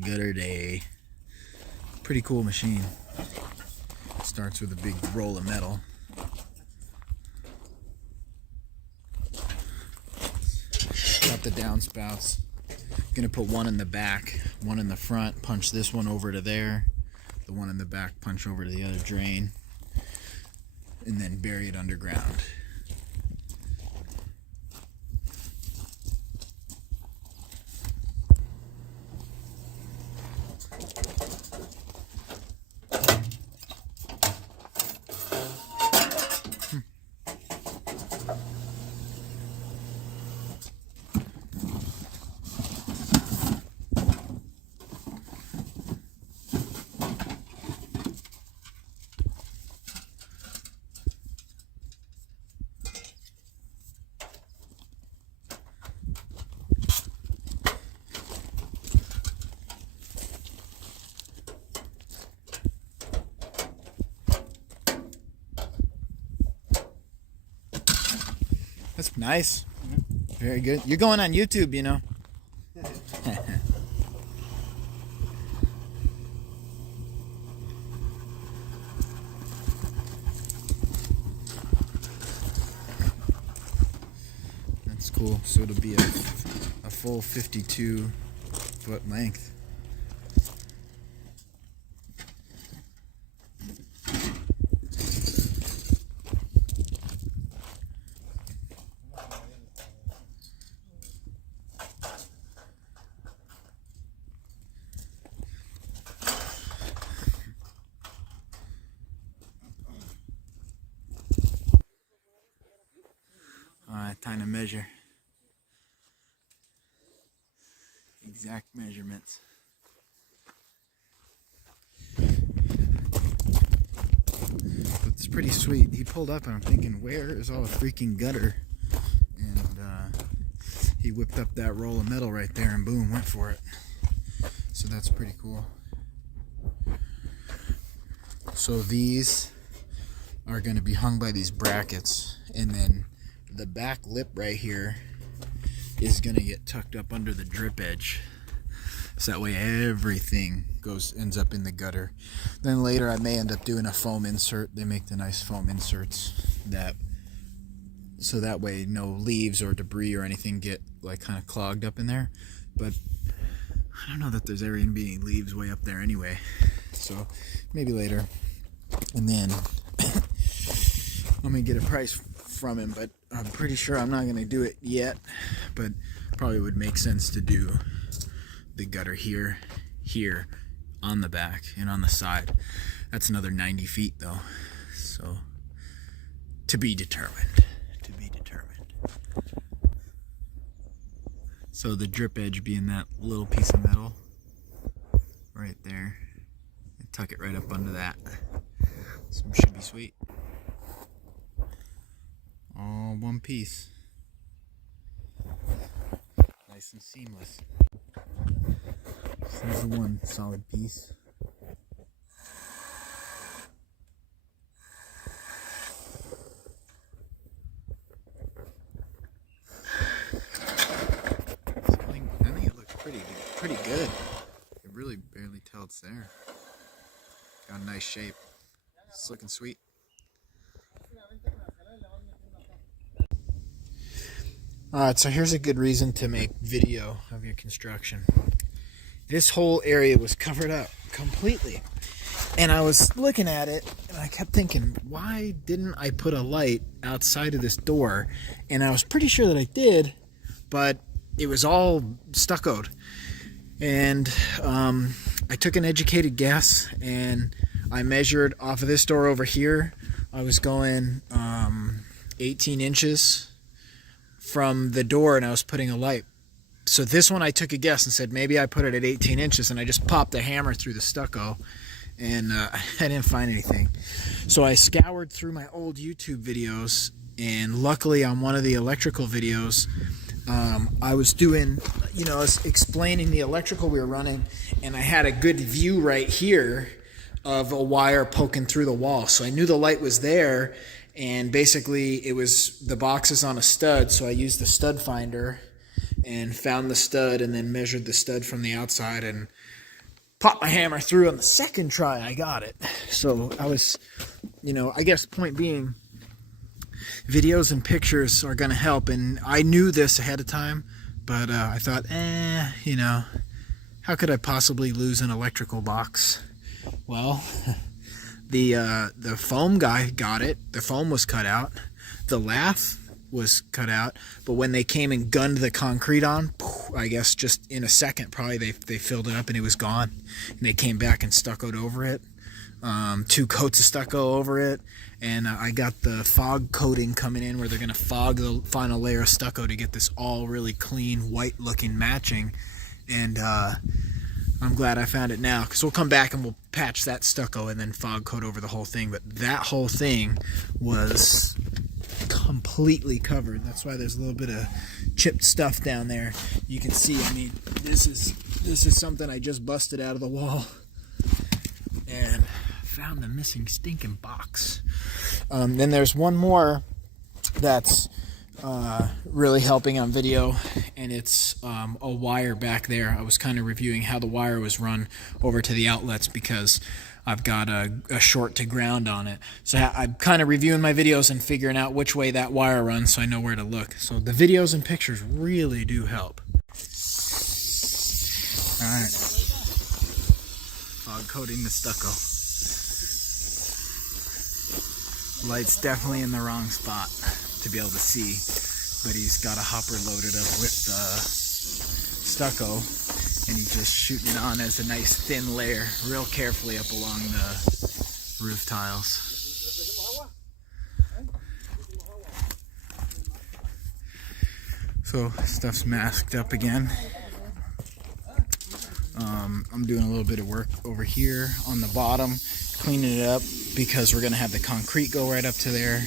Gutter day. Pretty cool machine. Starts with a big roll of metal. Got the downspouts. Gonna put one in the back, one in the front, punch this one over to there, the one in the back punch over to the other drain, and then bury it underground. That's nice. Very good. You're going on YouTube, you know. That's cool. So it'll be a full 52-foot length. Alright, time to measure. Exact measurements. It's pretty sweet. He pulled up and I'm thinking, where is all the freaking gutter? And he whipped up that roll of metal right there and boom, went for it. So that's pretty cool. So these are going to be hung by these brackets, and then the back lip right here is going to get tucked up under the drip edge, so that way everything ends up in the gutter. Then later I may end up doing a foam insert. They make the nice foam inserts so that way no leaves or debris or anything get like kind of clogged up in there. But I don't know that there's ever going to be any leaves way up there anyway, so maybe later. And then I'm gonna get a price from him, but I'm pretty sure I'm not gonna do it yet, but probably would make sense to do the gutter here on the back and on the side. That's another 90 feet though, so to be determined. So the drip edge being that little piece of metal right there, and tuck it right up under that. So it should be sweet. All one piece. Nice and seamless. So there's the one solid piece. I think it looks pretty good. You really barely tell it's there. Got a nice shape. It's looking sweet. Alright, so here's a good reason to make video of your construction. This whole area was covered up completely. And I was looking at it and I kept thinking, why didn't I put a light outside of this door? And I was pretty sure that I did, but it was all stuccoed. And I took an educated guess and I measured off of this door over here. I was going 18 inches from the door and I was putting a light. So this one I took a guess and said maybe I put it at 18 inches, and I just popped the hammer through the stucco and I didn't find anything. So I scoured through my old YouTube videos, and luckily on one of the electrical videos I was doing, I was explaining the electrical we were running, and I had a good view right here of a wire poking through the wall. So I knew the light was there, and basically it was the boxes on a stud. So I used the stud finder and found the stud and then measured the stud from the outside, and popped my hammer through on the second try. I got it. So I was, I guess point being, videos and pictures are going to help. And I knew this ahead of time, but I thought, how could I possibly lose an electrical box? Well, the foam guy got it. The foam was cut out. The lath was cut out. But when they came and gunned the concrete on, I guess just in a second, probably they filled it up and it was gone. And they came back and stuccoed over it. 2 coats of stucco over it. And I got the fog coating coming in where they're going to fog the final layer of stucco to get this all really clean, white looking matching. And I'm glad I found it now, because we'll come back and we'll patch that stucco and then fog coat over the whole thing. But that whole thing was completely covered. That's why there's a little bit of chipped stuff down there. You can see, I mean, this is something I just busted out of the wall and found the missing stinking box. Then there's one more that's really helping on video, and it's a wire back there. I was kind of reviewing how the wire was run over to the outlets because I've got a short to ground on it. So I'm kind of reviewing my videos and figuring out which way that wire runs so I know where to look. So the videos and pictures really do help. Alright. Fog coating the stucco. Light's definitely in the wrong spot to be able to see, but he's got a hopper loaded up with stucco, and he's just shooting it on as a nice thin layer, real carefully up along the roof tiles. So stuff's masked up again. I'm doing a little bit of work over here on the bottom, cleaning it up because we're going to have the concrete go right up to there,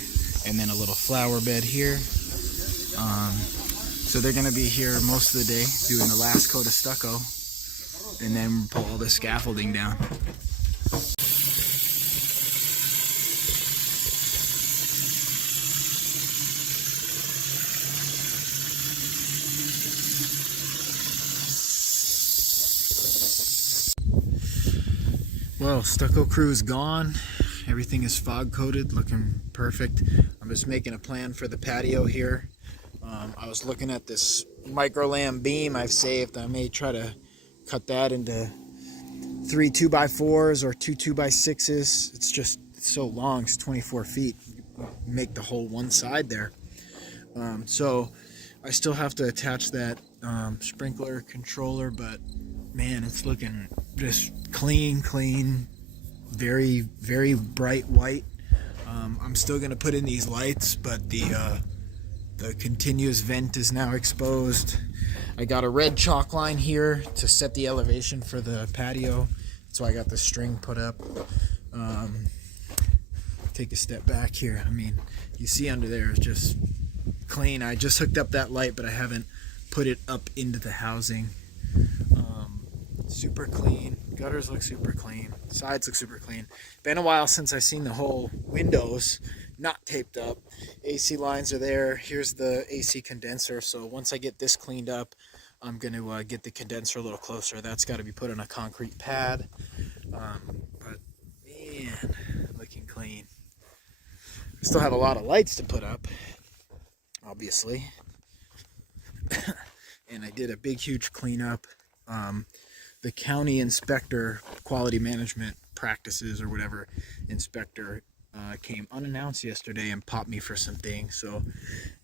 and then a little flower bed here. So they're going to be here most of the day doing the last coat of stucco, and then pull all the scaffolding down. Well, stucco crew is gone. Everything is fog coated, looking perfect. I'm just making a plan for the patio here. I was looking at this micro lamb beam I've saved. I may try to cut that into 3 2x4s or 2 2x6s. It's just so long, it's 24 feet. Make the whole one side there. So I still have to attach that sprinkler controller, but man, it's looking just clean, very, very bright white. I'm still going to put in these lights, but the continuous vent is now exposed. I got a red chalk line here to set the elevation for the patio, so I got the string put up. Take a step back here. I mean, you see under there is just clean. I just hooked up that light, but I haven't put it up into the housing. Super clean. Gutters look super clean. Sides look super clean. Been a while since I've seen the whole windows not taped up. AC lines are there. Here's the AC condenser. So once I get this cleaned up, I'm going to get the condenser a little closer. That's got to be put on a concrete pad. But man, looking clean. I still have a lot of lights to put up, obviously. And I did a big, huge cleanup. The county inspector, quality management practices or whatever inspector, came unannounced yesterday and popped me for some things. So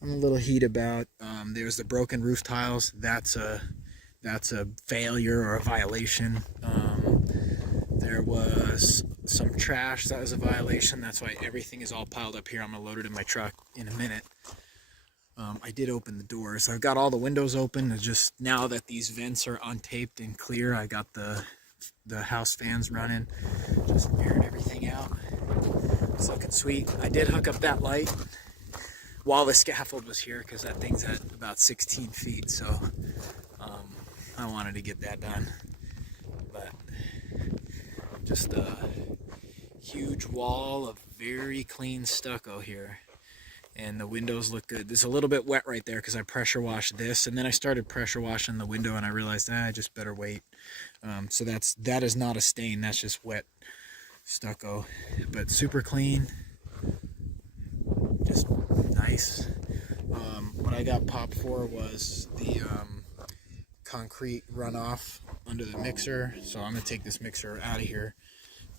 I'm a little heat about. There's the broken roof tiles. That's a failure or a violation. There was some trash that was a violation. That's why everything is all piled up here. I'm gonna load it in my truck in a minute. I did open the doors. I've got all the windows open. It's just now that these vents are untaped and clear, I got the house fans running. Just airing everything out. It's looking sweet. I did hook up that light while the scaffold was here because that thing's at about 16 feet. So I wanted to get that done. But just a huge wall of very clean stucco here. and the windows look good. It's a little bit wet right there because I pressure washed this, and then I started pressure washing the window, and I realized I just better wait. So that is not a stain. That's just wet stucco, but super clean, just nice. What I got popped for was the concrete runoff under the mixer, so I'm gonna take this mixer out of here.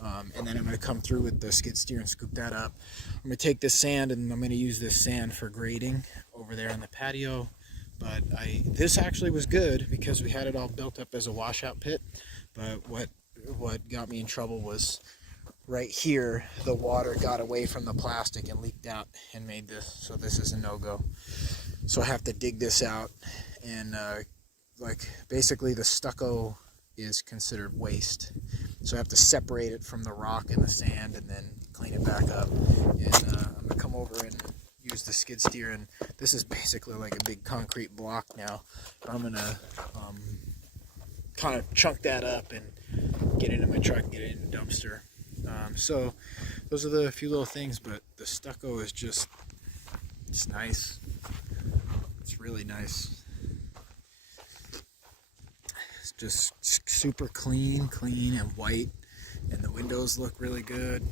And then I'm going to come through with the skid steer and scoop that up. I'm going to take this sand and I'm going to use this sand for grading over there on the patio. But this actually was good because we had it all built up as a washout pit. But what got me in trouble was right here, the water got away from the plastic and leaked out and made this. So this is a no-go. So I have to dig this out, and like basically the stucco is considered waste. So I have to separate it from the rock and the sand and then clean it back up. And I'm going to come over and use the skid steer. And this is basically like a big concrete block now. But I'm going to kind of chunk that up and get it in my truck and get it in the dumpster. So those are the few little things, but the stucco is just, it's nice. It's really nice. Just super clean and white, and the windows look really good,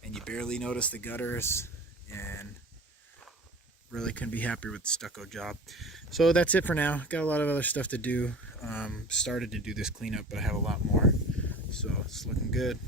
and you barely notice the gutters, and really couldn't be happier with the stucco job. So that's it for now. Got a lot of other stuff to do. Started to do this cleanup, but I have a lot more, so it's looking good.